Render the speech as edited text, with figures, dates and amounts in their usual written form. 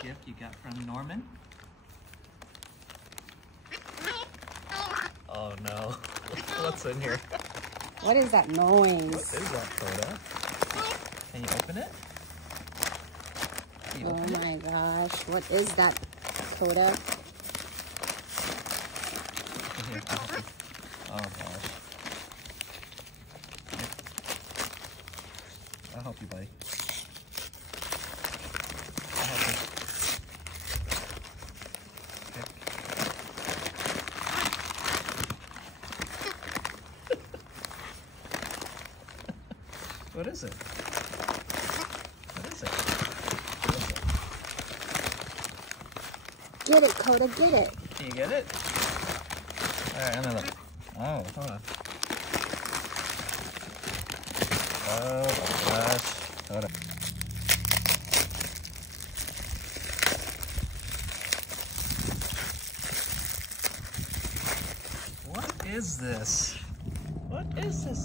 gift you got from Norman. Oh no. What's in here? What is that noise? What is that, Coda? Can you open it? Can you open my gosh. What is that, Coda? Here, I'll help you. Oh gosh. Here. I'll help you, buddy. I'll help you. Okay. What is it? What is it? What is it? Get it, Coda, get it. Can you get it? Alright, another. Oh, hold on. Oh my gosh. Hold on. What is this? What is this?